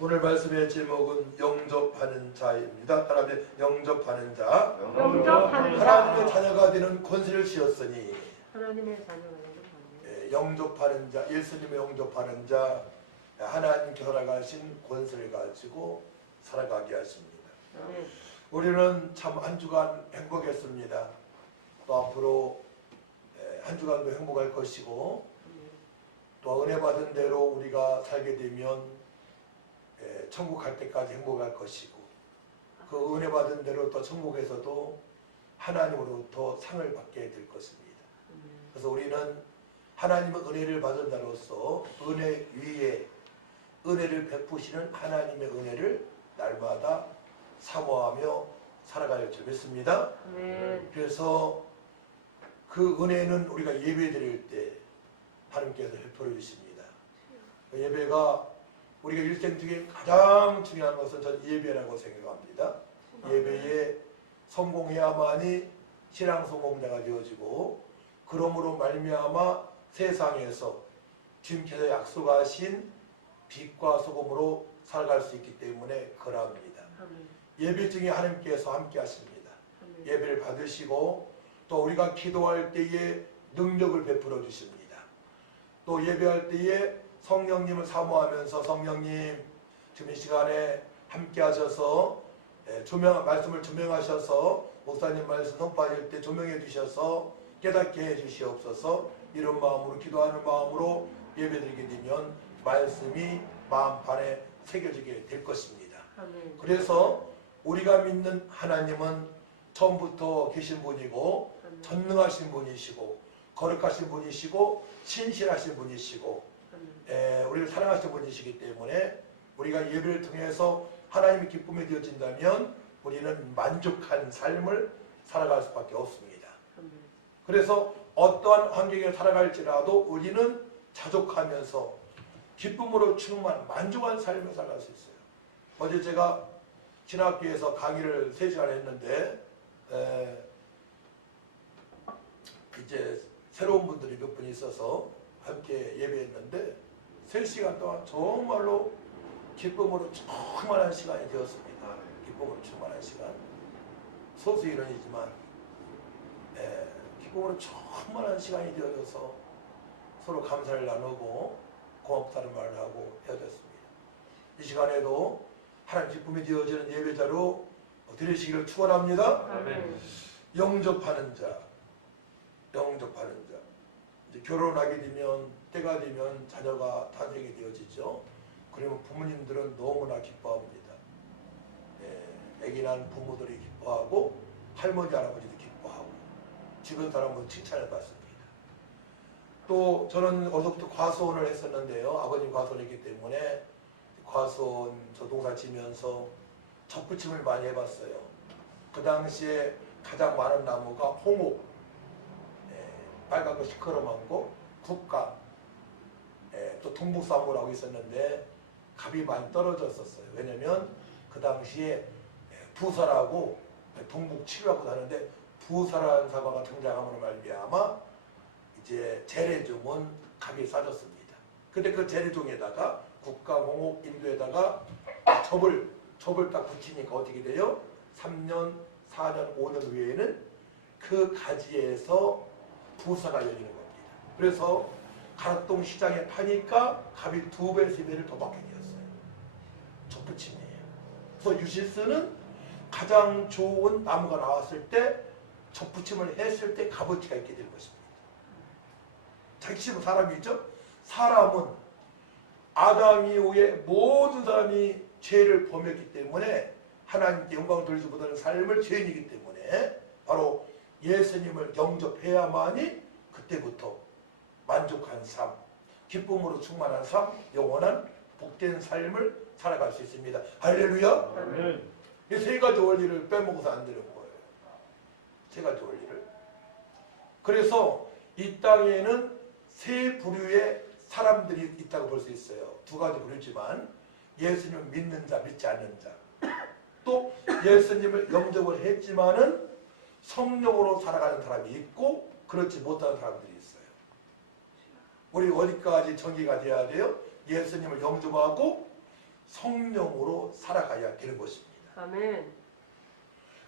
오늘 말씀의 제목은 영접하는 자입니다. 하나님의 영접하는 자. 영접하는 자. 하나님의 자녀가 되는 권세를 지었으니. 하나님의 자녀가 되는 권세. 영접하는 자, 예수님의 영접하는 자, 하나님께서 허락하신 권세를 가지고 살아가게 하십니다. 우리는 참 한 주간 행복했습니다. 또 앞으로 한 주간도 행복할 것이고, 또 은혜 받은 대로 우리가 살게 되면 천국 갈 때까지 행복할 것이고, 그 은혜 받은 대로 또 천국에서도 하나님으로부터 상을 받게 될 것입니다. 그래서 우리는 하나님의 은혜를 받은 자로서 은혜 위에 은혜를 베푸시는 하나님의 은혜를 날마다 사모하며 살아갈 줄 믿습니다. 그래서 그 은혜는 우리가 예배 드릴 때 하나님께서 베풀어 주십니다. 예배가 우리가 일생 중에 가장 중요한 것은 저는 예배라고 생각합니다. 예배에 성공해야만이 신앙 성공자가 되어지고, 그러므로 말미암아 세상에서 주님께서 약속하신 빛과 소금으로 살아갈 수 있기 때문에 그러합니다. 예배 중에 하나님께서 함께 하십니다. 예배를 받으시고 또 우리가 기도할 때에 능력을 베풀어 주십니다. 또 예배할 때에 성령님을 사모하면서 성령님 지금 이 시간에 함께 하셔서 말씀을 조명하셔서 목사님 말씀 선포할 때 조명해 주셔서 깨닫게 해 주시옵소서. 이런 마음으로 기도하는 마음으로 예배드리게 되면 말씀이 마음판에 새겨지게 될 것입니다. 그래서 우리가 믿는 하나님은 처음부터 계신 분이고 전능하신 분이시고 거룩하신 분이시고 신실하신 분이시고 우리를 사랑하시는 분이시기 때문에 우리가 예배를 통해서 하나님의 기쁨이 되어진다면 우리는 만족한 삶을 살아갈 수밖에 없습니다. 그래서 어떠한 환경에 살아갈지라도 우리는 자족하면서 기쁨으로 충만 만족한 삶을 살아갈 수 있어요. 어제 제가 신학교에서 강의를 3시간 했는데 이제 새로운 분들이 몇 분 있어서 함께 예배했는데 3시간 동안 정말로 기쁨으로 충만한 시간이 되었습니다. 기쁨으로 충만한 시간. 소수 이론이지만 기쁨으로 충만한 시간이 되어져서 서로 감사를 나누고 고맙다는 말을 하고 헤어졌습니다. 이 시간에도 하나님 기쁨이 되어지는 예배자로 드리시기를 축원합니다. 영접하는 자, 영접하는 자. 이제 결혼하게 되면 때가 되면 자녀가 탄생이 되어지죠. 그러면 부모님들은 너무나 기뻐합니다. 아기 낳은 부모들이 기뻐하고 할머니 할아버지도 기뻐하고 주변 사람은 칭찬을 받습니다. 또 저는 어서부터 과수원을 했었는데요. 아버님 과수원이기 때문에 과수원 저 농사 지면서 젖붙임을 많이 해봤어요. 그 당시에 가장 많은 나무가 홍옥, 빨간 거 시커먼 거, 국감, 또 동북사무라고 있었는데 값이 많이 떨어졌었어요. 왜냐면 그 당시에 부사라고 동북치유라고 하는데 부사라는 사과가 등장함으로 말미암아 이제 재래종은 값이 싸졌습니다. 근데 그 재래종에다가 국감, 홍옥, 인도에다가 접을 딱 붙이니까 어떻게 돼요? 3년, 4년, 5년 후에는 그 가지에서 부사가 열리는 겁니다. 그래서 가락동 시장에 파니까 값이 2배, 3배를 더 받게 되었어요. 접붙임이에요. 그래서 유실스는 가장 좋은 나무가 나왔을 때 접붙임을 했을 때 값어치가 있게 될 것입니다. 자기 집은 사람이죠. 사람은 아담 이후에 모든 사람이 죄를 범했기 때문에 하나님께 영광을 돌리지 못하는 삶을 죄인이기 때문에 바로 예수님을 영접해야만이 그때부터 만족한 삶, 기쁨으로 충만한 삶, 영원한 복된 삶을 살아갈 수 있습니다. 할렐루야. 이 3가지 원리를 빼먹어서 안 되는 거예요. 3가지 원리를. 그래서 이 땅에는 3 부류의 사람들이 있다고 볼 수 있어요. 2가지 부류지만 예수님을 믿는 자, 믿지 않는 자. 또 예수님을 영접을 했지만은 성령으로 살아가는 사람이 있고 그렇지 못하는 사람들이 있어요. 우리 어디까지 정의가 돼야 돼요? 예수님을 영접하고 성령으로 살아가야 되는 것입니다. 아멘.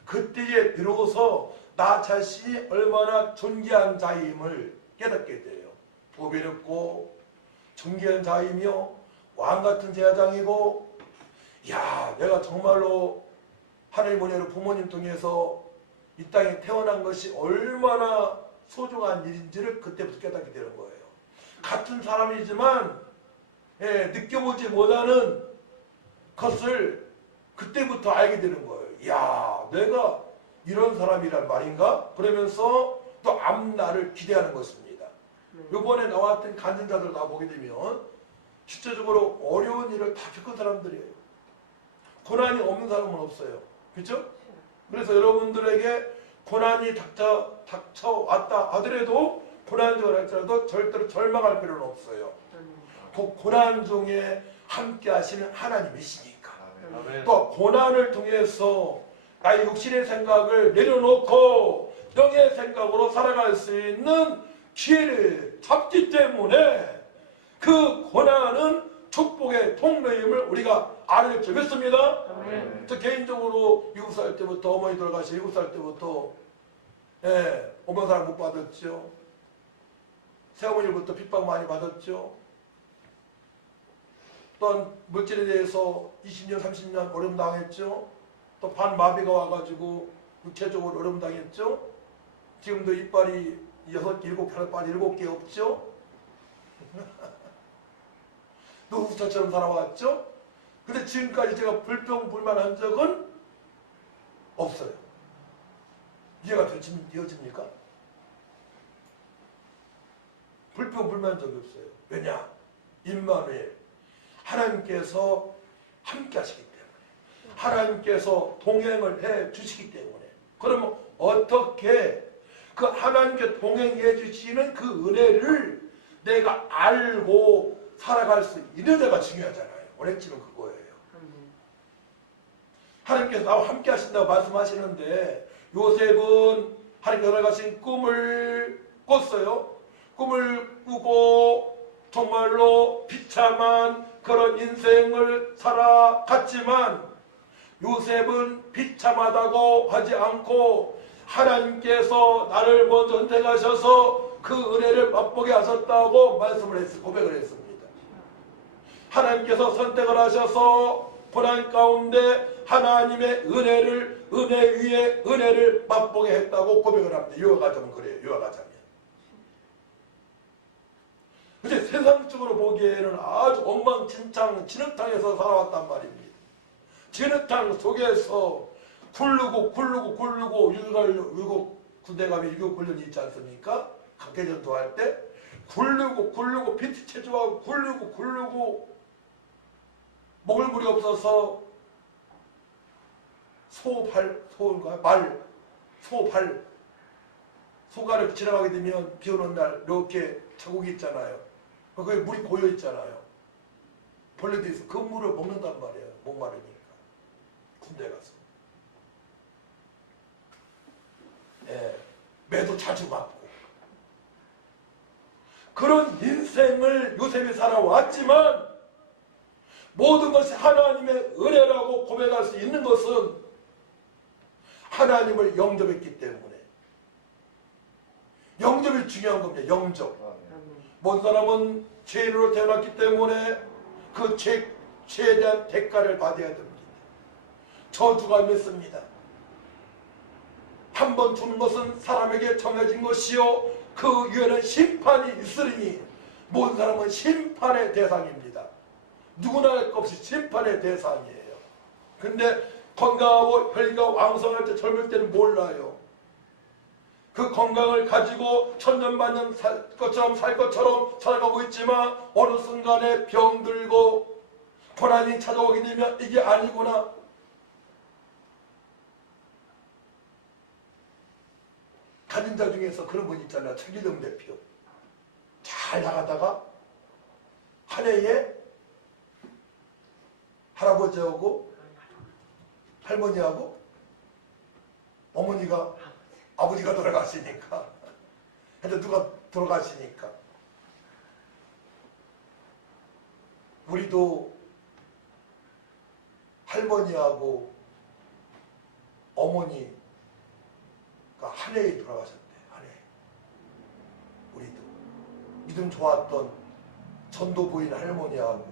그때에 비로소 나 자신이 얼마나 존귀한 자임을 깨닫게 돼요. 보배롭고 존귀한 자이며 왕같은 제사장이고, 야, 내가 정말로 하나님 은혜로 부모님 통해서 이 땅에 태어난 것이 얼마나 소중한 일인지를 그때부터 깨닫게 되는 거예요. 같은 사람이지만 느껴보지 못하는 것을 그때부터 알게 되는 거예요. 야, 내가 이런 사람이란 말인가? 그러면서 또 앞날을 기대하는 것입니다. 이번에 나왔던 간증자들 다 보게 되면 실제적으로 어려운 일을 다 겪은 사람들이에요. 고난이 없는 사람은 없어요. 그렇죠? 그래서 여러분들에게 고난이 닥쳐왔다 하더라도, 고난이 할지라도 절대로 절망할 필요는 없어요. 그 고난 중에 함께 하시는 하나님이시니까. 또 고난을 통해서 나의 육신의 생각을 내려놓고 영의 생각으로 살아갈 수 있는 기회를 잡기 때문에 그 고난은 축복의 통로임을 우리가 알을 줄 믿습니다. 저 개인적으로 7살 때부터 어머니 돌아가시 7살 때부터 어머니사랑 못 받았죠. 새어머니부터 핍박 많이 받았죠. 또한 물질에 대해서 20년 30년 어려움 당했죠. 또 반마비가 와가지고 육체적으로 어려움 당했죠. 지금도 이빨이 6, 7, 혈빨이 7개 없죠. 노후처처럼 살아왔죠. 근데 지금까지 제가 불평불만한 적은 없어요. 이해가 되어집니까? 불평불만한 적이 없어요. 왜냐? 임마누엘, 하나님께서 함께 하시기 때문에, 하나님께서 동행을 해 주시기 때문에. 그러면 어떻게 그 하나님께 동행해 주시는 그 은혜를 내가 알고 살아갈 수 있는 데가 중요하잖아요. 원행치는 그거예요. 하나님께서 나와 함께 하신다고 말씀하시는데, 요셉은 하나님께서 허락하신 꿈을 꿨어요. 꿈을 꾸고 정말로 비참한 그런 인생을 살아갔지만, 요셉은 비참하다고 하지 않고 하나님께서 나를 먼저 선택하셔서 그 은혜를 맛보게 하셨다고 말씀을 고백을 했습니다. 하나님께서 선택을 하셔서 고난 가운데 하나님의 은혜를, 은혜 위에 은혜를 맛보게 했다고 고백을 합니다. 요약하자면 그래요. 요약하자면. 근데 세상적으로 보기에는 아주 엉망진창 진흙탕에서 살아왔단 말입니다. 진흙탕 속에서 굴르고 일곱 군대 가면 6.25훈련이 있지 않습니까? 각계전투 할 때 굴르고 PT 체조하고 굴르고 먹을 물이 없어서 소가를 지나가게 되면 비 오는 날 이렇게 자국이 있잖아요. 거기에 물이 고여 있잖아요. 벌레도 있어. 그 물을 먹는단 말이에요. 목마르니까. 군대 가서. 매도 자주 맞고. 그런 인생을 요셉이 살아왔지만, 모든 것이 하나님의 은혜라고 고백할 수 있는 것은 하나님을 영접했기 때문에. 영접이 중요한 겁니다. 영접. 모든 사람은 죄인으로 태어났기 때문에 그 죄에 대한 대가를 받아야 됩니다. 저주가 맺습니다. 한 번 주는 것은 사람에게 정해진 것이요 그 위에는 심판이 있으리니 모든 사람은 심판의 대상입니다. 누구나 할 것 없이 심판의 대상이에요. 근데 건강하고 혈기가 왕성할 때, 젊을 때는 몰라요. 그 건강을 가지고 천년만년 살 것처럼 살아가고 있지만 어느 순간에 병들고 고난이 찾아오게 되면 이게 아니구나. 가진 자 중에서 그런 분 있잖아요. 최기동 대표. 잘 나가다가 한 해에 할아버지하고 할머니하고 어머니가, 아버지가 돌아가시니까, 근데 누가 할머니하고 어머니가 한 해에 돌아가셨대. 한 해. 우리도 믿음 좋았던 전도 부인 할머니하고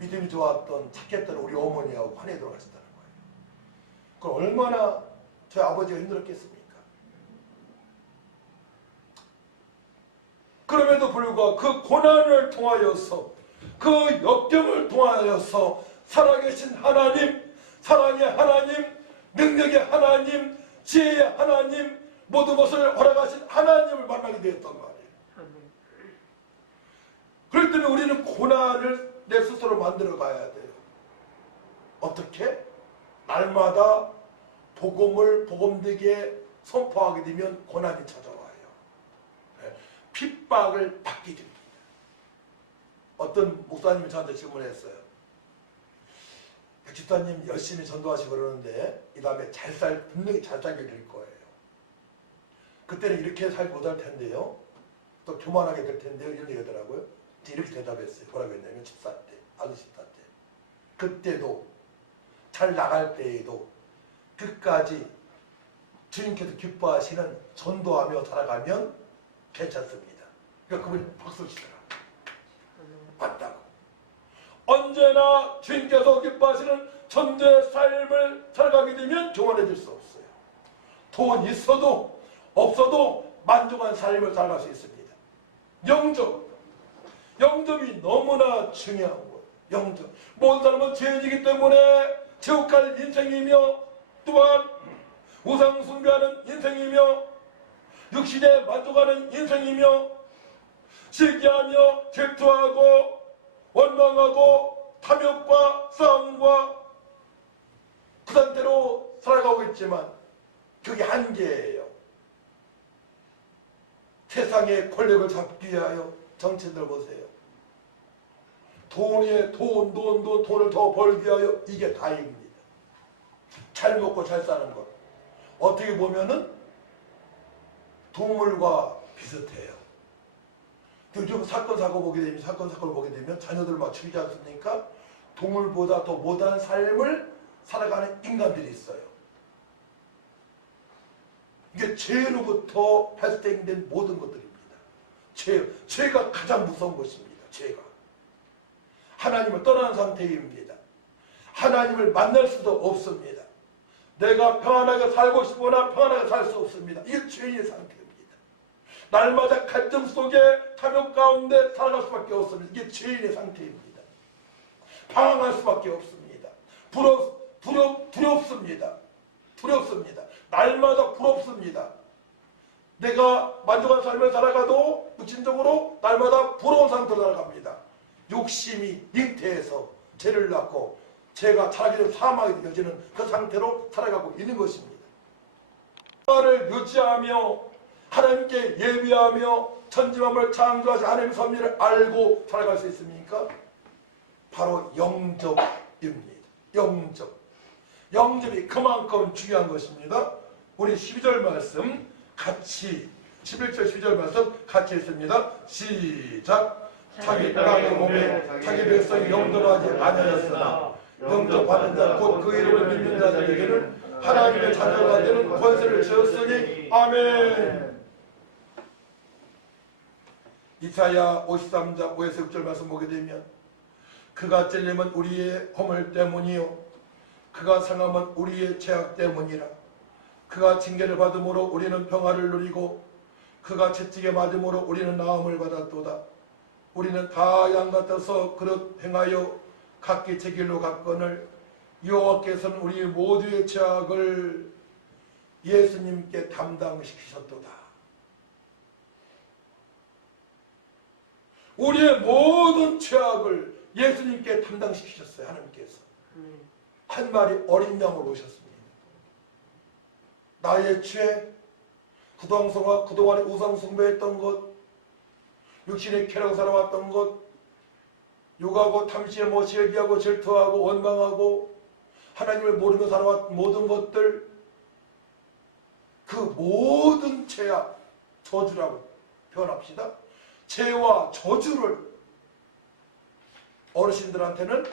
믿음이 좋았던 착했던 우리 어머니하고 한 해에 돌아가셨다는 거예요. 그럼 얼마나 저희 아버지가 힘들었겠습니까? 그럼에도 불구하고 그 고난을 통하여서 그 역경을 통하여서 살아계신 하나님, 사랑의 하나님, 능력의 하나님, 지혜의 하나님, 모든 것을 허락하신 하나님을 만나게 되었단 말이에요. 그럴 때는 우리는 고난을 내 스스로 만들어 가야 돼요. 어떻게? 날마다 복음을 복음되게 선포하게 되면 고난이 찾아와요. 핍박을 받게 됩니다. 어떤 목사님이 저한테 질문했어요. 집사님 열심히 전도하시고 그러는데 이 다음에 분명히 잘 살게 될 거예요. 그때는 이렇게 살지 못할 텐데요. 또 교만하게 될 텐데요. 이런 얘기 하더라고요. 이렇게 대답했어요. 뭐라고 했냐면 집사 때, 아들 집사 때. 그때도 잘 나갈 때에도 끝까지 주님께서 기뻐하시는 전도하며 살아가면 괜찮습니다. 그러니까 그분이 박수를 치더라고요. 맞다고. 언제나 주님께서 기뻐하시는 전도의 삶을 살아가게 되면 교만해질 수 없어요. 돈 있어도 없어도 만족한 삶을 살아갈 수 있습니다. 영접이 너무나 중요한 거예요. 영접. 모든 사람은 죄인이기 때문에 지옥 갈 인생이며 또한 우상 숭배하는 인생이며 육신에 만족하는 인생이며 시기하며 질투하고 원망하고 탐욕과 싸움과 그 상태로 살아가고 있지만 그게 한계예요. 세상의 권력을 잡기 위하여 정치인들 보세요. 돈을 더 벌기 위하여 이게 다입니다. 잘 먹고 잘 사는 것. 어떻게 보면은 동물과 비슷해요. 요즘 사건을 보게 되면 자녀들 막 죽이지 않습니까? 동물보다 더 못한 삶을 살아가는 인간들이 있어요. 이게 죄로부터 발생된 모든 것들입니다. 죄가 가장 무서운 것입니다. 죄가. 하나님을 떠나는 상태입니다. 하나님을 만날 수도 없습니다. 내가 평안하게 살고 싶으나 평안하게 살 수 없습니다. 이게 죄인의 상태입니다. 날마다 갈등 속에 탐욕 가운데 살아갈 수밖에 없습니다. 이게 죄인의 상태입니다. 방황할 수밖에 없습니다. 두렵습니다. 날마다 부럽습니다. 내가 만족한 삶을 살아가도 육신적으로 날마다 부러운 상태로 살아갑니다. 욕심이 잉태해서 죄를 낳고 죄가 자라게 되면 사망이 되어지는 그 상태로 살아가고 있는 것입니다. 나를 유지하며 하나님께 예비하며 천지만물을 창조하신 하나님의 섭리를 알고 살아갈 수 있습니까? 바로 영접입니다. 영접이 그만큼 중요한 것입니다. 우리 12절 말씀 같이 11절 12절 말씀 같이 읽습니다. 시작. 자기 땅의 몸에 자기 백성이 영접하지 아니하였으나 영접하는 자 곧 그 이름을 믿는 자들에게는 하나님의 자녀가 되는 권세를 주었으니 아멘. 이사야 53장 5에서 6절 말씀 보게 되면 그가 찔림은 우리의 허물 때문이요 그가 상함은 우리의 죄악 때문이라. 그가 징계를 받음으로 우리는 평화를 누리고 그가 채찍에 맞음으로 우리는 나음을 받았도다. 우리는 다 양 같아서 그릇 행하여 각기 제 길로 갔거늘 여호와께서는 우리 모두의 죄악을 예수님께 담당시키셨도다. 우리의 모든 죄악을 예수님께 담당시키셨어요. 하나님께서 한 마리 어린 양을 오셨습니다. 나의 죄, 그동안에 우상 숭배했던 것, 육신의 쾌락을 살아왔던 것, 욕하고 탐심하고 시기하고 질투하고 원망하고 하나님을 모르며 살아왔던 모든 것들, 그 모든 죄악, 저주라고 표현합시다. 죄와 저주를 어르신들한테는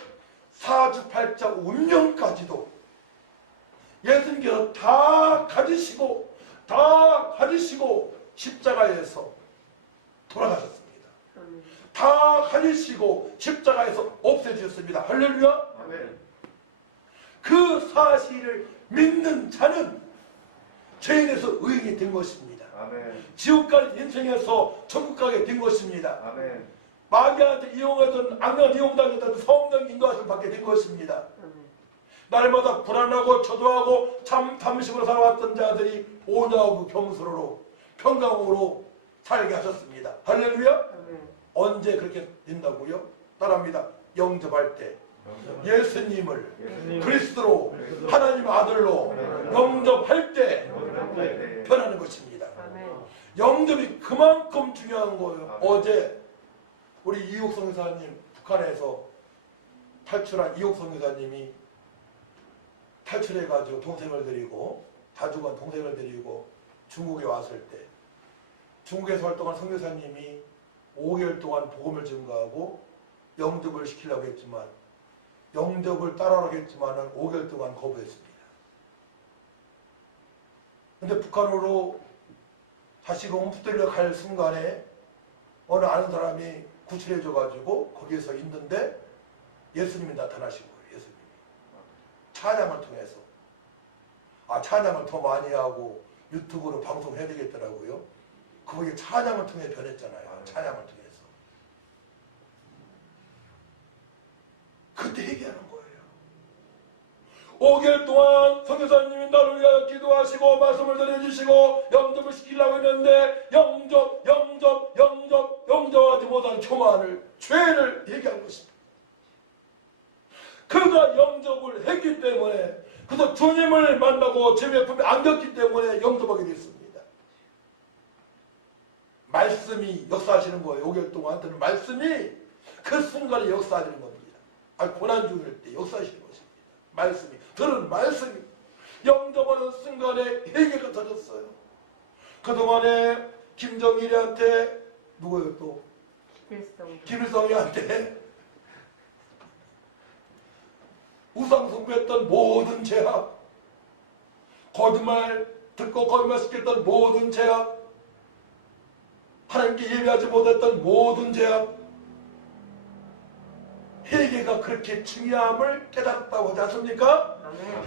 사주팔자 운명까지도 예수님께서 다 가지시고 십자가에서 돌아가셨습니다. 아멘. 다 가지시고 십자가에서 없애주셨습니다. 할렐루야. 아멘. 그 사실을 믿는 자는 죄인에서 의인이 된 것입니다. 아멘. 지옥 갈 인생에서 천국 가게 된 것입니다. 아멘. 마귀한테 이용하던 악령 이용당했던 성령 인도하심을 받게 된 것입니다. 아멘. 날마다 불안하고 초조하고 참 탐식으로 살아왔던 자들이 온유하고 겸손으로 평강으로 살게 하셨습니다. 할렐루야. 아멘. 언제 그렇게 된다고요? 따라합니다. 영접할 때 예수님을 그리스도로 하나님 아들로 영접할 때 변하는 것입니다. 아멘. 영접이 그만큼 중요한 거예요. 어제 우리 이옥성 교사님, 북한에서 탈출한 이옥성 교사님이 탈출해가지고 동생을 데리고, 다 죽은 동생을 데리고 중국에 왔을 때 중국에서 활동한 선교사님이 5개월 동안 복음을 증거하고 영접을 시키려고 했지만, 영접을 따라하려고 했지만 5개월 동안 거부했습니다. 근데 북한으로 다시 홈스테이로 갈 순간에 어느 아는 사람이 구출해줘가지고 거기에서 있는데 예수님이 나타나신 거예요. 예수님이 찬양을 통해서. 찬양을 더 많이 하고 유튜브로 방송해야 되겠더라고요. 그게 찬양을 통해 변했잖아요. 찬양을 통해서. 그때 얘기하는 거예요. 5개월 동안 선교사님이 나를 위하여 기도하시고 말씀을 전해주시고 영접을 시키려고 했는데 영접하지 못한 교만을, 죄를 얘기한 것입니다. 그가 영접을 했기 때문에, 그래서 주님을 만나고 주님의 품에 안겼기 때문에 영접하게 됐습니다. 말씀이 역사하시는 거예요. 5개월 동안 말씀이 그 순간에 역사하시는 겁니다. 고난 중일 때 역사하시는 것입니다. 말씀이, 들은 말씀이 영접하는 순간에 회개가 터졌어요. 그동안에 김정일이한테, 누구예요 또? 김일성이한테 우상 숭배했던 모든 죄악, 거짓말 듣고 거짓말 시켰던 모든 죄악, 하나님께 예배하지 못했던 모든 죄악, 회개가 그렇게 중요함을 깨닫다고 하지 않습니까?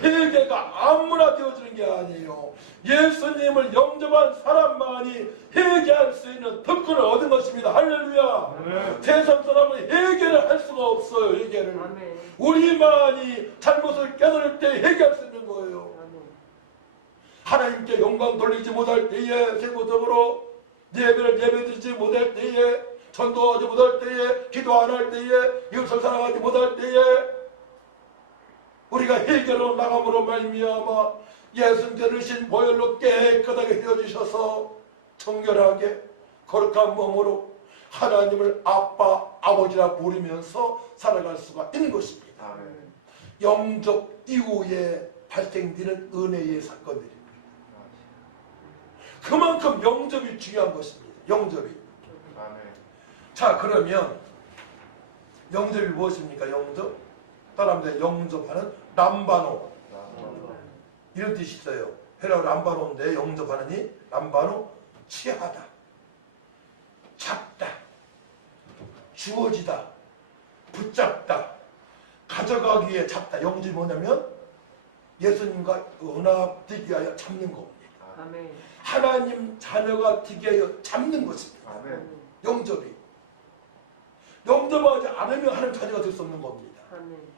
회개가 아무나 되어지는 게 아니에요. 예수님을 영접한 사람만이 회개할 수 있는 특권을 얻은 것입니다. 할렐루야. 세상 사람은 회개를 할 수가 없어요. 회개를. 우리만이 잘못을 깨달을 때 회개할 수 있는 거예요. 하나님께 영광 돌리지 못할 때에, 세부적으로 예배를 예배드리지 못할 때에, 전도하지 못할 때에, 기도 안 할 때에, 이웃을 사랑하지 못할 때에, 우리가 회개로 나감으로 말미암아 예수님께서 신 보혈로 깨끗하게 헤어지셔서 정결하게 거룩한 몸으로 하나님을 아빠, 아버지라 부르면서 살아갈 수가 있는 것입니다. 아멘. 영접 이후에 발생되는 은혜의 사건들입니다. 그만큼 영접이 중요한 것입니다. 영접이. 아멘. 자, 그러면 영접이 무엇입니까? 영접? 따라합니다. 영접하는 람바노, 이런 뜻이 있어요. 헤라어 람바노인데 영접하는 이 람바노, 취하다, 잡다, 주어지다, 붙잡다, 가져가기 위해 잡다. 영접이 뭐냐면 예수님과 연합되기 위하여 잡는 겁니다. 아멘. 하나님 자녀가 되기 위하여 잡는 것입니다. 아멘. 영접이. 영접하지 않으면 하나님 자녀가 될 수 없는 겁니다. 아멘.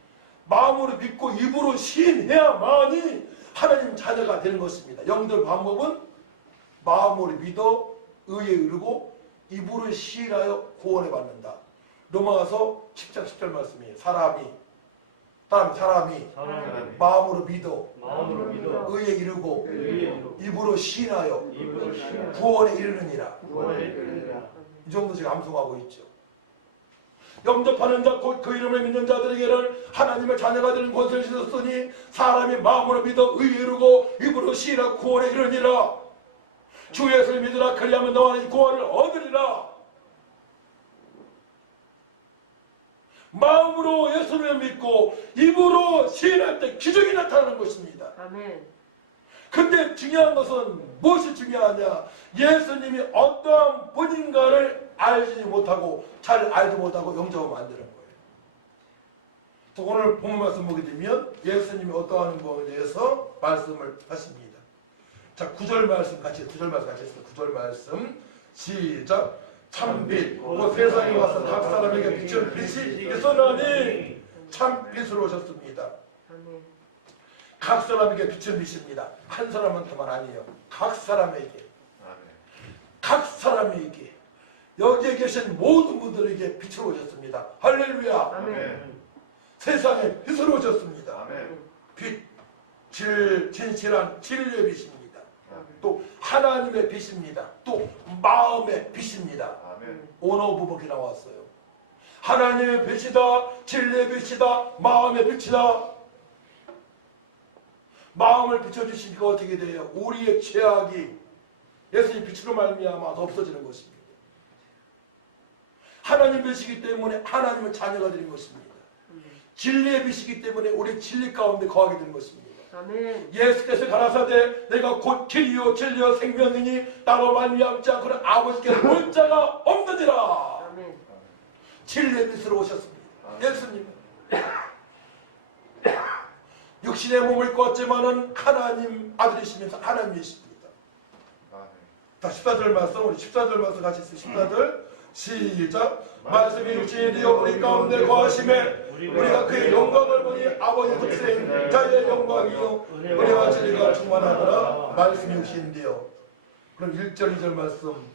마음으로 믿고 입으로 시인해야만이 하나님 자녀가 되는 것입니다. 영접 방법은 마음으로 믿어 의에 이르고 입으로 시인하여 구원을 받는다. 로마서 10장 10절 말씀이에요. 사람이 마음으로 믿어 의에 이르고 입으로 시인하여 구원에 이르느니라. 이 정도 제가 암송하고 있죠. 영접하는 자, 곧 그 이름을 믿는 자들에게는 하나님의 자녀가 되는 권세를 주셨으니 사람이 마음으로 믿어 의에 이르고 입으로 시인하여 구원에 이르니라. 주 예수를 믿으라. 그리하면 너와 구원을 얻으리라. 마음으로 예수를 믿고 입으로 시인할 때 기적이 나타나는 것입니다. 아멘. 근데 중요한 것은 무엇이 중요하냐? 예수님이 어떠한 분인가를 알지 못하고 잘 알지 못하고 영접을 만드는 거예요. 또 오늘 본문 말씀 보게 되면 예수님이 어떠한 것에 대해서 말씀을 하십니다. 자, 9절 말씀 같이 했습니다. 9절 말씀 시작. 참빛 곧 세상에 와서 각 사람에게 비추는 빛이 있었나니 참빛으로 오셨습니다. 아멘. 각 사람에게 비추는 빛입니다. 한 사람한테만 아니에요. 각 사람에게. 각 사람에게. 여기에 계신 모든 분들에게 빛으로 오셨습니다. 할렐루야. 아멘. 세상에 빛으로 오셨습니다. 아멘. 빛, 진실한 진리의 빛입니다. 아멘. 또 하나님의 빛입니다. 또 마음의 빛입니다. 아멘. 오너부복이 나왔어요. 하나님의 빛이다, 진리의 빛이다, 마음의 빛이다. 마음을 비춰주시니까 어떻게 돼요? 우리의 죄악이 예수님 빛으로 말미암아 없어지는 것입니다. 하나님 빛이기 때문에 하나님의 자녀가 되는 것입니다. 진리의 빛이기 때문에 우리 진리 가운데 거하게 되는 것입니다. 아멘. 예수께서 가라사대 내가 곧 길이요 진리요 생명이니 나로 말미암지 않고는 아버지께 올 자가 없느니라. 아멘. 진리의 빛으로 오셨습니다. 예수님 육신의 몸을 입고 왔지만은 하나님 아들이시면서 하나님이십니다. 자, 14절 말씀, 우리 14절 말씀 같이 있어요. 14절 시작. 말씀이 육신이 되어 우리 가운데 거하심에 우리가 그의 영광을 보니 아버지 독생 자의 영광이요 은혜와 진리가 충만하더라. 말씀이 육신이 되어. 그럼 1절 2절 말씀,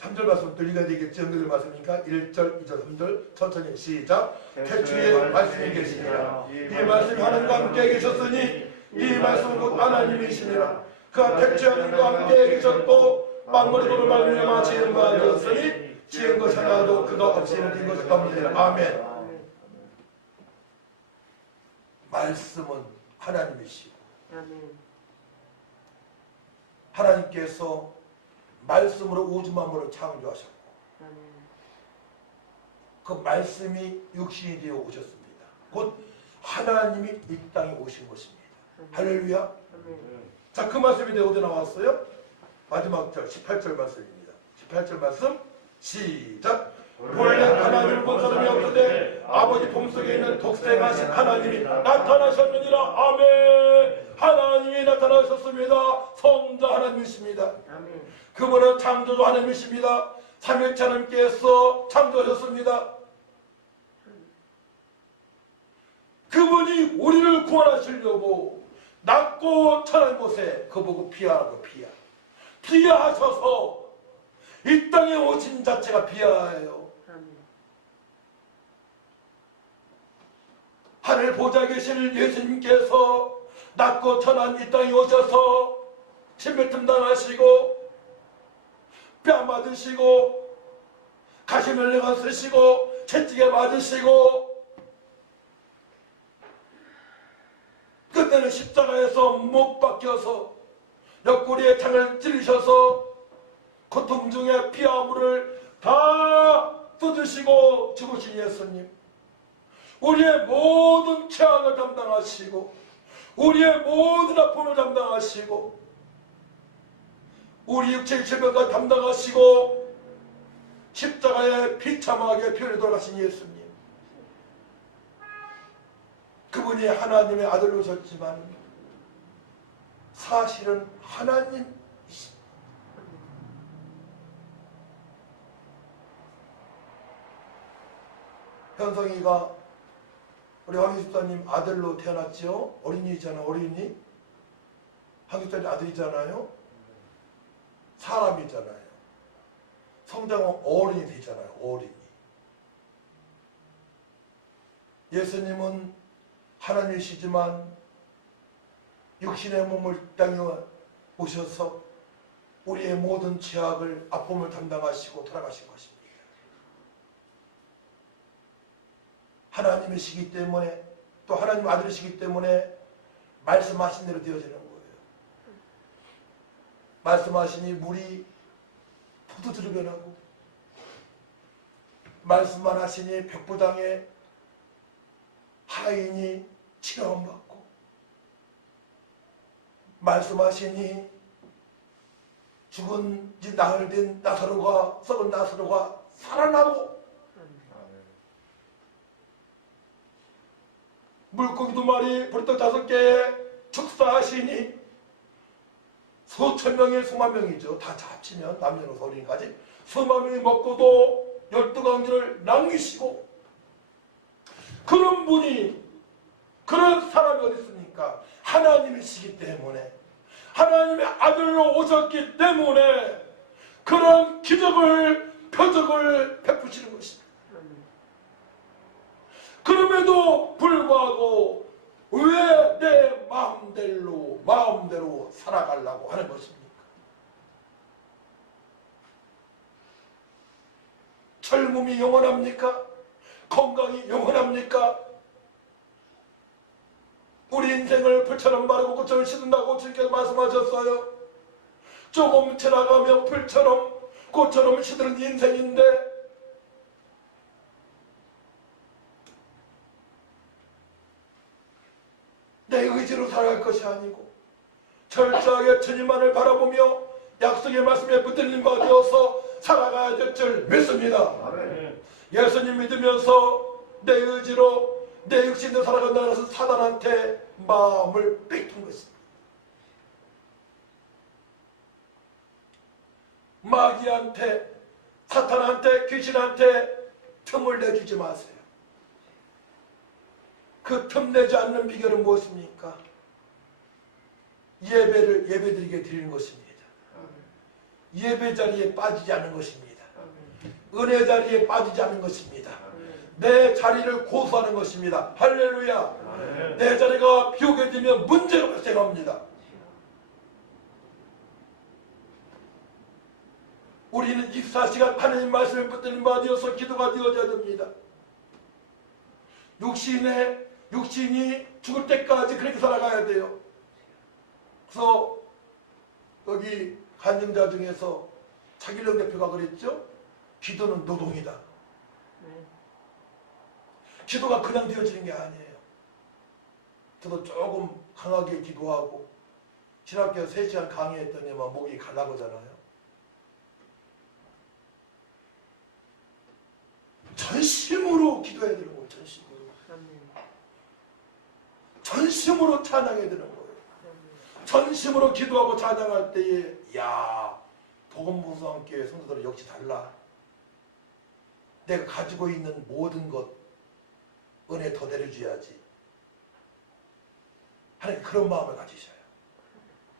3절 말씀 들리가 되겠지. 연결될 말씀이니까 1절 2절 3절 천천히 시작. 태초에 말씀이 계시니라. 이 말씀이 하나님과 함께 계셨으니 이 말씀은 곧 하나님이시니라. 그가 태초에 하나님과 함께 계셨고 만물으로 말미암아 지은 바 되었으니 지은 것 하나도 그가 없이는 된 것이 없느니라. 아멘. 말씀은 하나님이시고 아멘. 하나님께서 말씀으로 우주 만물을 창조하셨고 아멘. 그 말씀이 육신이 되어 오셨습니다. 곧 하나님이 이 땅에 오신 것입니다. 할렐루야. 아멘. 자, 그 말씀이 어디 나왔어요? 마지막 절 18절 말씀입니다. 18절 말씀 시작. 본래 하나님을 본 사람이 없으되 아버지 품속에 있는 독생하신 하나님이 나타나셨느니라. 아멘. 하나님이 나타나셨습니다. 성자 하나님이십니다. 아멘. 그분은 창조주 하나님이십니다. 삼위일체 하나님께서 창조하셨습니다. 그분이 우리를 구원하시려고 낮고 천한 곳에 그보고 비하하고 비하하셔서 이 땅에 오신 자체가 비하예요. 아멘. 하늘 보좌에 계실 예수님께서 낮고 천한 이 땅에 오셔서 침뱉음 당하시고 뺨 맞으시고 가시면령을 쓰시고 채찍에 맞으시고 끝내는 십자가에서 못 박혀서 옆구리에 창을 찌르셔서 고통 중에 피와 물을 다 쏟으시고 죽으신 예수님, 우리의 모든 죄악을 담당하시고 우리의 모든 아픔을 담당하시고 우리 육체의 질병까지 담당하시고 십자가에 비참하게 피를 돌아가신 예수님, 그분이 하나님의 아들로 오셨지만 사실은 하나님이십니다. 현성이가 우리 황기수사님 아들로 태어났죠. 어린이잖아. 어린이. 황기수사님 아들이잖아요. 사람이잖아요. 성장은 어른이 되잖아요. 어린이. 예수님은 하나님이시지만 육신의 몸을 땅에 오셔서 우리의 모든 죄악을 아픔을 담당하시고 돌아가신 것입니다. 하나님이시기 때문에 또 하나님 아들이시기 때문에 말씀하신 대로 되어지는 거예요. 말씀하시니 물이 포도주로 변하고 말씀만 하시니 백부장의 하인이 치료받고, 말씀하시니 죽은 지 나흘 된 나사로가, 썩은 나사로가 살아나고, 물고기 2마리, 벌떡 5개에 축사하시니 수천 명의 수만 명이죠. 다 합치면 남녀노소 어린이까지 수만 명이 먹고도 12강지를 남기시고, 그런 분이, 그런 사람이 어디 있습니까? 하나님이시기 때문에, 하나님의 아들로 오셨기 때문에 그런 기적을, 표적을 베푸시는 것입니다. 그럼에도 불구하고 왜 내 마음대로 살아가려고 하는 것입니까? 젊음이 영원합니까? 건강이 영원합니까? 우리 인생을 풀처럼 마르고 꽃처럼 시든다고 주님께서 말씀하셨어요. 조금 지나가면 풀처럼 꽃처럼 시드는 인생인데, 내 의지로 살아갈 것이 아니고 철저하게 주님만을 바라보며 약속의 말씀에 붙들린 바 되어서 살아가야 될 줄 믿습니다. 아멘. 예수님 믿으면서 내 의지로 내 육신으로 살아간다는 것은 사단한테 마음을 뺏긴 것입니다. 마귀한테, 사탄한테, 귀신한테 틈을 내주지 마세요. 그 틈내지 않는 비결은 무엇입니까? 예배드리게 드리는 것입니다. 예배 자리에 빠지지 않는 것입니다. 은혜 자리에 빠지지 않는 것입니다. 내 자리를 고수하는 것입니다. 할렐루야. 내 자리가 비우게 되면 문제가 발생합니다. 우리는 24시간 하나님 말씀을 붙드는 바 되어서 기도가 되어져야 됩니다. 육신이 죽을 때까지 그렇게 살아가야 돼요. 그래서 여기 간증자 중에서 차길령 대표가 그랬죠. 기도는 노동이다. 기도가 그냥 되어지는 게 아니에요. 저도 조금 강하게 기도하고 신학교 3시간 강의했더니 막 목이 갈라거잖아요. 전심으로 기도해야 되는 거예요. 전심으로 찬양해야 되는 거예요. 전심으로 기도하고 찬양할 때에 복음부수함교회 성도들은 역시 달라. 내가 가지고 있는 모든 것 은혜 더 내려줘야지 하나님 그런 마음을 가지셔요.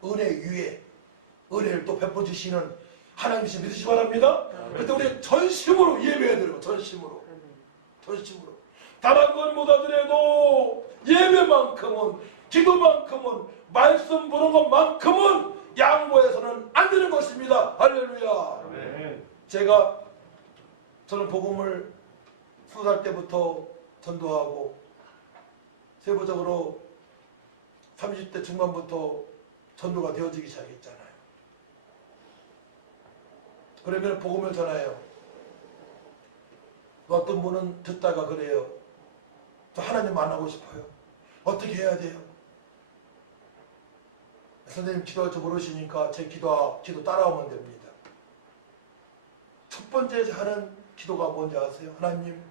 은혜 위에 은혜를 또 베풀어주시는 하나님이신 믿으시기 바랍니다. 그때 우리 전심으로 예배해야 되는 거예요. 전심으로. 다른 건 못하더라도 예배만큼은, 기도만큼은, 말씀 보는 것만큼은 양보해서는 안 되는 것입니다. 할렐루야. 아멘. 저는 복음을 20살 때부터 전도하고 세부적으로 30대 중반부터 전도가 되어지기 시작했잖아요. 그러면 복음을 전해요. 어떤 분은 듣다가 그래요. 저 하나님 만나고 싶어요. 어떻게 해야 돼요? 선생님 기도할 줄 모르시니까 제 기도 따라오면 됩니다. 첫 번째 하는 기도가 뭔지 아세요? 하나님,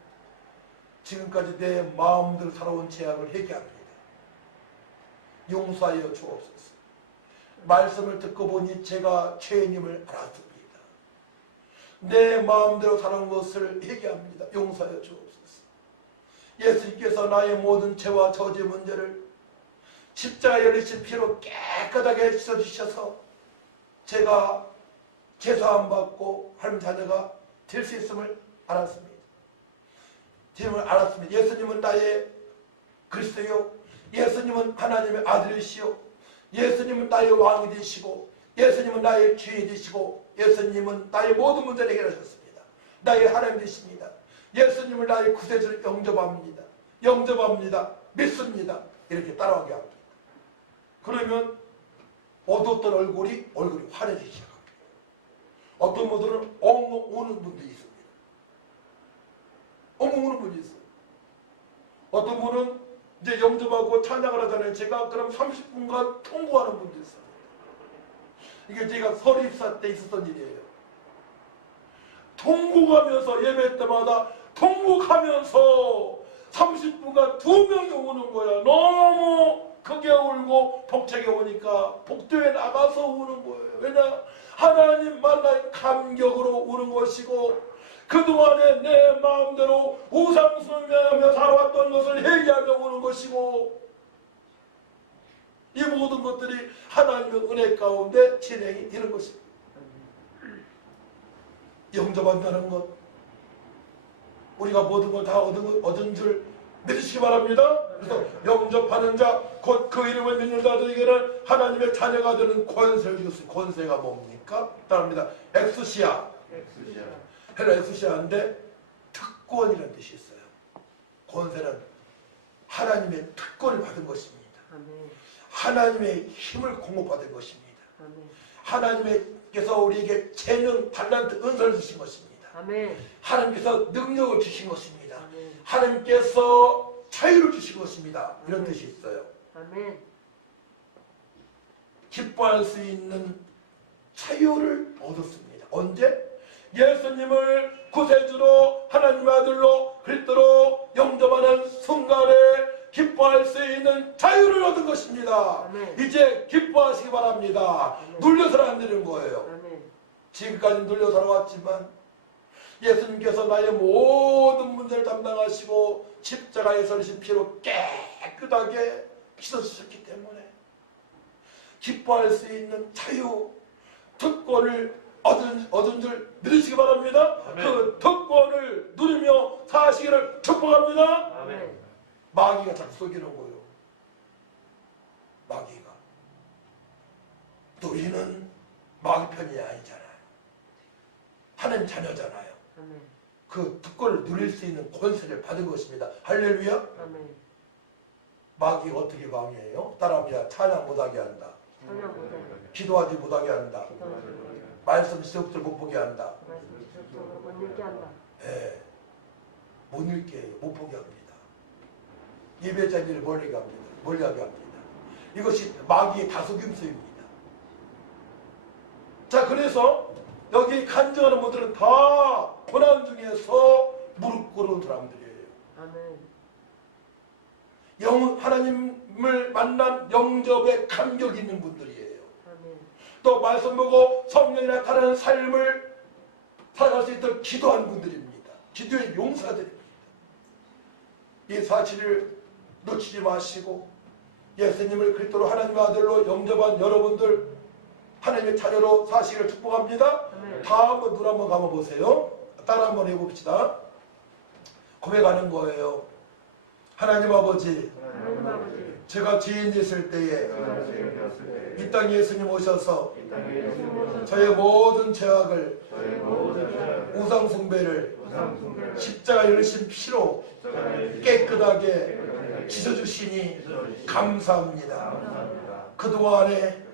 지금까지 내 마음대로 살아온 죄악을 회개합니다. 용서하여 주옵소서. 말씀을 듣고 보니 제가 죄인임을 알았습니다. 내 마음대로 살아온 것을 회개합니다. 용서하여 주옵소서. 예수님께서 나의 모든 죄와 저주의 문제를 십자가에 열리신 피로 깨끗하게 씻어주셔서 제가 제사함 받고 하나님 자녀가 될 수 있음을 알았습니다. 예수님은 나의 그리스도요, 예수님은 하나님의 아들이시요, 예수님은 나의 왕이 되시고, 예수님은 나의 주인이 되시고, 예수님은 나의 모든 문제를 해결하셨습니다. 나의 하나님 되십니다. 예수님을 나의 구세주를 영접합니다. 믿습니다. 이렇게 따라가게 합니다. 그러면 어두웠던 얼굴이 환해지기 시작합니다. 어떤 분들은 엉엉 우는 분도 있습니다. 엉엉 우는 분이 있어요. 어떤 분은 이제 영접하고 찬양을 하잖아요. 제가 그럼 30분간 통곡하는 분도 있어요. 이게 제가 설립사 때 있었던 일이에요. 통곡하면서 예배 때마다 통곡하면서 30분간 2명이 우는 거야. 너무 크게 울고 복책에 오니까 복도에 나가서 우는 거예요. 왜냐? 하나님 만나 감격으로 우는 것이고 그동안에 내 마음대로 우상숭배하며 살아왔던 것을 회개하며 우는 것이고 이 모든 것들이 하나님의 은혜 가운데 진행이 되는 것입니다. 영접한다는 것 우리가 모든 걸 다 얻은 줄 믿으시기 바랍니다. 그래서 영접하는 자 곧 그 이름을 믿는 자들에게는 하나님의 자녀가 되는 권세를 주셨습니다. 권세가 뭡니까? 따라합니다. 엑스시아. 헬라 엑스시아인데 특권이라는 뜻이 있어요. 권세는 하나님의 특권을 받은 것입니다. 하나님의 힘을 공급받은 것입니다. 하나님께서 우리에게 재능, 달란트, 은사를 주신 것입니다. 하나님께서 능력을 주신 것입니다. 하나님께서 자유를 주신 것입니다. 이런 뜻이 있어요. 기뻐할 수 있는 자유를 얻었습니다. 언제? 예수님을 구세주로 하나님의 아들로 그리스도로 영접하는 순간에 기뻐할 수 있는 자유를 얻은 것입니다. 이제 기뻐하시기 바랍니다. 눌려서는 안 되는 거예요. 지금까지 눌려 살아왔지만 예수님께서 나의 모든 문제를 담당하시고 십자가에 서리신 피로 깨끗하게 씻어주셨기 때문에 기뻐할 수 있는 자유, 특권을 얻은 줄 믿으시기 바랍니다. 그 특권을 누리며 사시기를 축복합니다. 마귀가 자꾸 속이는 거예요. 마귀가. 우리는 마귀 편이 아니잖아요. 하나님 자녀잖아요. 그 특권을 누릴 수 있는 권세를 받은 것입니다. 할렐루야. 마귀가 어떻게 방해해요? 따라합니다. 찬양 못하게 한다. 기도하지 못하게 한다. 말씀 지적들 못 보게 한다. 네. 못 읽게 해요. 못 보게 합니다. 예배 자리를 멀리하게 합니다. 이것이 마귀의 다속임수입니다. 자, 그래서 여기 간증하는 분들은 다 고난 중에서 무릎 꿇은 사람들이에요. 하나님을 만난 영접에 감격 있는 분들이에요. 또 말씀 보고 성령이 나타나는 삶을 살아갈 수 있도록 기도한 분들입니다. 기도의 용사들입니다. 이 사실을 놓치지 마시고 예수님을 그리스도로 하나님의 아들로 영접한 여러분들 하나님의 자녀로 사시기를 축복합니다. 다음은 눈 한번 감아보세요. 따라 한번 해봅시다. 고백하는 거예요. 하나님 아버지, 제가 죄인 됐을 때에 이 땅에 예수님 오셔서 저의 모든 죄악을 우상 숭배를 십자가 열리신 피로 깨끗하게 씻어주시니 감사합니다. 그동안에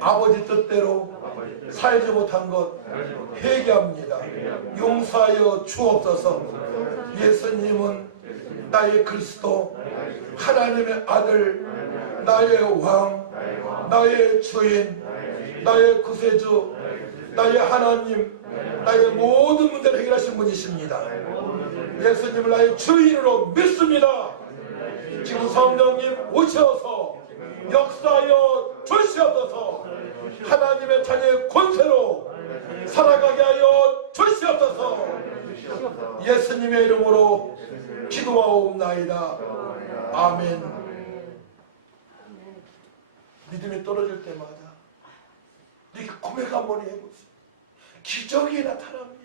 아버지 뜻대로 살지 못한 것 회개합니다. 용서하여 주옵소서. 예수님은 나의 그리스도, 하나님의 아들, 나의 왕, 나의 주인, 나의 구세주, 나의 하나님, 나의 모든 문제를 해결하신 분이십니다. 예수님을 나의 주인으로 믿습니다. 지금 성령님 오셔서 역사하여 주시옵소서. 하나님의 자녀의 권세로 살아가게 하여 주시옵소서. 예수님의 이름으로 기도하옵나이다. 아멘. 믿음이 떨어질 때마다 이렇게 고백 한번 해보세요. 기적이 나타납니다.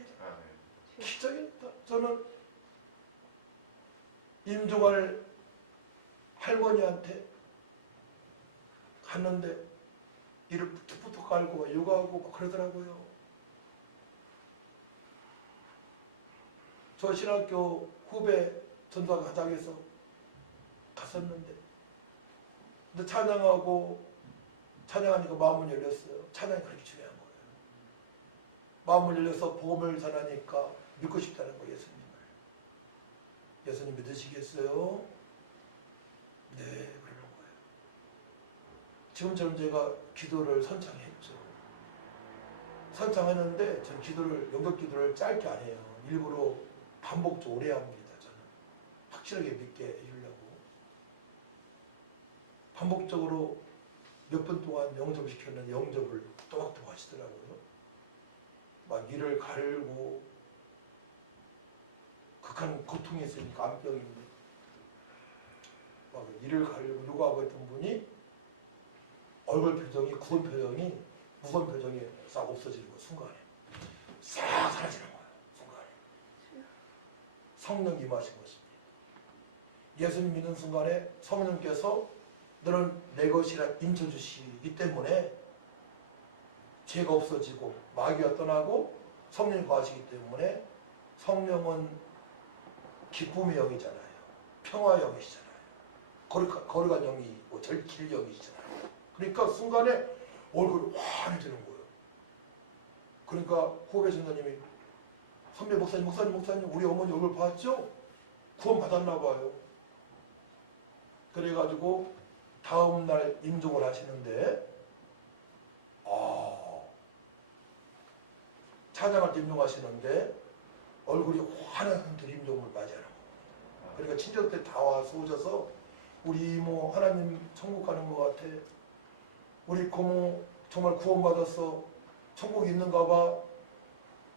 기적이 나타납니다. 저는 임종할 할머니한테 갔는데 이를 툭툭 깔고 요가하고 그러더라고요. 저 신학교 후배 전도가 가장에서 갔었는데 근데 찬양하니까 마음은 열렸어요. 찬양이 그렇게 중요한 거예요. 마음을 열려서 복음을 전하니까 믿고 싶다는 거예요. 예수님을. 예수님 믿으시겠어요? 네, 그러는 거예요. 지금처럼 제가 기도를 선창했죠. 선창했는데 전 기도를, 영접 기도를 짧게 안 해요. 일부러 반복적으로 오래 합니다. 저는 확실하게 믿게 해주려고 반복적으로 몇 분 동안 영접을 시켰는데 영접을 또박또박 하시더라고요. 막 이를 가르고 극한 고통이 있으니까 암병인데 막 이를 가르고 요구하고 했던 분이 얼굴 표정이, 구운 표정이, 무거운 표정이 싹 없어지는 거 순간에 싹 사라지는 거예요. 순간에 성령 임하신 것입니다. 예수님 믿는 순간에 성령께서 너는 내 것이라 인쳐주시기 때문에 죄가 없어지고 마귀가 떠나고 성령이 거하시기 때문에 성령은 기쁨의 영이잖아요. 평화의 영이시잖아요. 거룩한 영이고 절길 영이시잖아요. 그러니까 순간에 얼굴이 환해지는 거예요. 그러니까 후배 전도님이 선배 목사님 우리 어머니 얼굴 봤죠? 구원 받았나 봐요. 그래가지고 다음날 임종을 하시는데 찬양할 때 임종하시는데 얼굴이 환한 상태로 임종을 맞이하는 거예요. 그러니까 친척 때 다 와서 오셔서 우리 이모 하나님 천국 가는 것 같아. 우리 고모 정말 구원받았어. 천국 있는가 봐.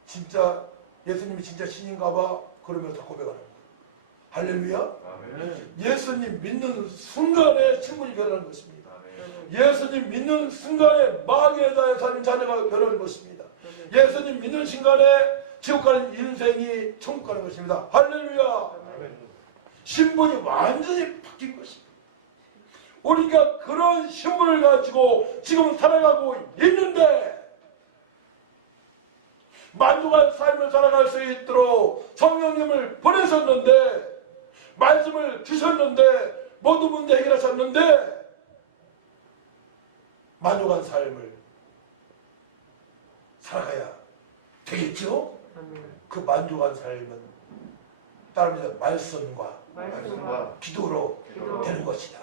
진짜 예수님이 진짜 신인가 봐. 그러면서 고백하는 거예요. 할렐루야. 아멘. 예수님 믿는 순간에 신분이 변하는 것입니다. 아멘. 예수님 믿는 순간에 마귀의 자녀 자녀가 변하는 것입니다. 예수님 믿는 순간에 지옥 가는 인생이 천국 가는 것입니다. 할렐루야. 아멘. 신분이 완전히 바뀐 것입니다. 우리가 그런 신분을 가지고 지금 살아가고 있는데 만족한 삶을 살아갈 수 있도록 성령님을 보내셨는데 말씀을 주셨는데 모든 문제 해결하셨는데 만족한 삶을 살아가야 되겠죠? 그 만족한 삶은 따릅니다. 말씀과 기도로 되는 것이다.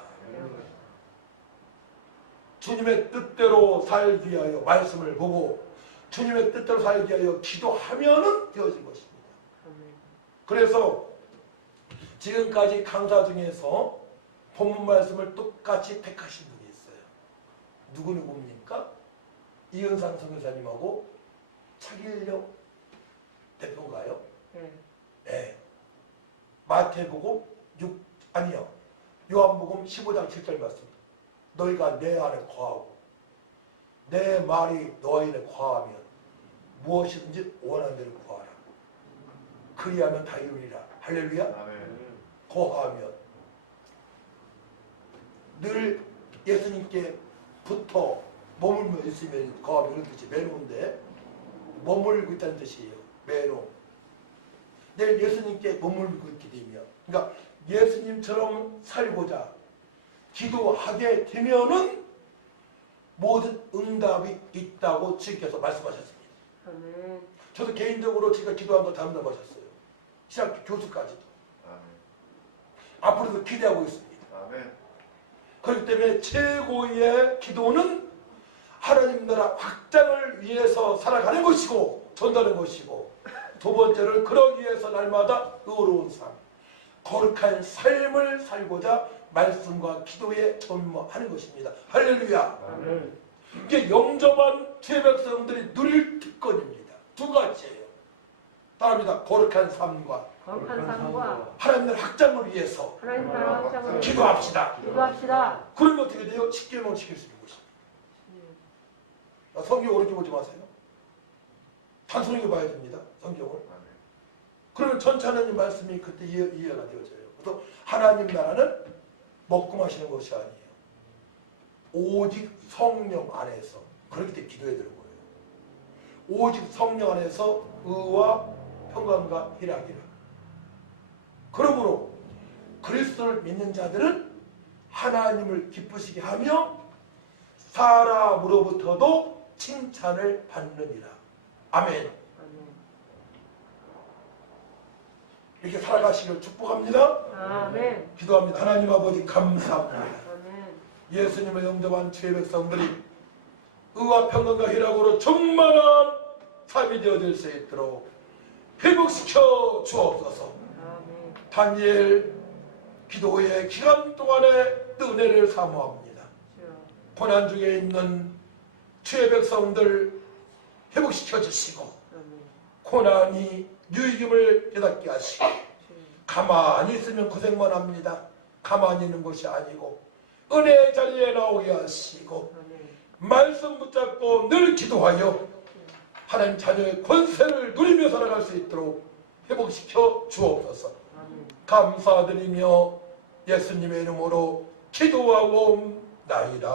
주님의 뜻대로 살기 위하여 말씀을 보고 주님의 뜻대로 살기 위하여 기도하면은 되어진 것입니다. 그래서 지금까지 강사 중에서 본문 말씀을 똑같이 택하신 분이 있어요. 누구입니까? 이은상 선교사님하고 차길령 대표인가요? 네. 마태복음 요한복음 15장 7절 말씀. 너희가 내 안에 거하고 내 말이 너 안에 거하면 무엇이든지 원하는 대로 구하라. 그리하면 다 이루리라. 할렐루야. 아멘. 거하면 늘 예수님께 붙어 머물며 있으면 거하면 이런 뜻이 매놓은데 머물고 있다는 뜻이에요. 매놓. 늘 예수님께 머물고 있게 되면 그러니까 예수님처럼 살고자 기도하게 되면은 모든 응답이 있다고 주님께서 말씀하셨습니다. 아멘. 저도 개인적으로 제가 기도한 거 다 응답하셨어요. 신학교 교수까지도. 아멘. 앞으로도 기대하고 있습니다. 아멘. 그렇기 때문에 최고의 기도는 하나님 나라 확장을 위해서 살아가는 것이고 전하는 것이고 두 번째는 그러기 위해서 날마다 의로운 삶, 거룩한 삶을 살고자 말씀과 기도에 전무하는 것입니다. 할렐루야. 아멘. 이게 영접한 주의 백성들이 누릴 특권입니다. 두 가지예요. 따릅니다. 거룩한 삶과 거룩한 삶과 하나님 나라 확장을 위해서 하나님 나라 확장을 기도합시다. 기도합시다. 그러면 어떻게 돼요? 십계명을 지킬 수 있는 것입니다. 성경 어렵게 보지 마세요. 단순하게 봐야 됩니다. 성경을. 그러면 전체 하나님 말씀이 그때 이해가 되어져요. 그래서 하나님 나라는 먹고 마시는 것이 아니에요. 오직 성령 안에서. 그렇기 때문에 기도해야 되는 거예요. 오직 성령 안에서 의와 평강과 희락이라. 그러므로 그리스도를 믿는 자들은 하나님을 기쁘시게 하며 사람으로부터도 칭찬을 받느니라. 아멘. 이렇게 살아가시길 축복합니다. 아멘. 기도합니다. 하나님 아버지 감사합니다. 아멘. 예수님을 영접한 주의 백성들이 의와 평강과 희락으로 충만한 삶이 되어질 수 있도록 회복시켜 주옵소서. 아멘. 다니엘 기도의 기간 동안에 은혜를 사모합니다. 주여. 고난 중에 있는 주의 백성들 회복시켜 주시고 아멘. 고난이 유익임을 깨닫게 하시고 주여. 가만히 있으면 고생만 합니다. 가만히 있는 것이 아니고 은혜의 자리에 나오게 하시고 아멘. 말씀 붙잡고 늘 기도하여 하나님 자녀의 권세를 누리며 살아갈 수 있도록 회복시켜 주옵소서. 아멘. 감사드리며 예수님의 이름으로 기도하옵나이다.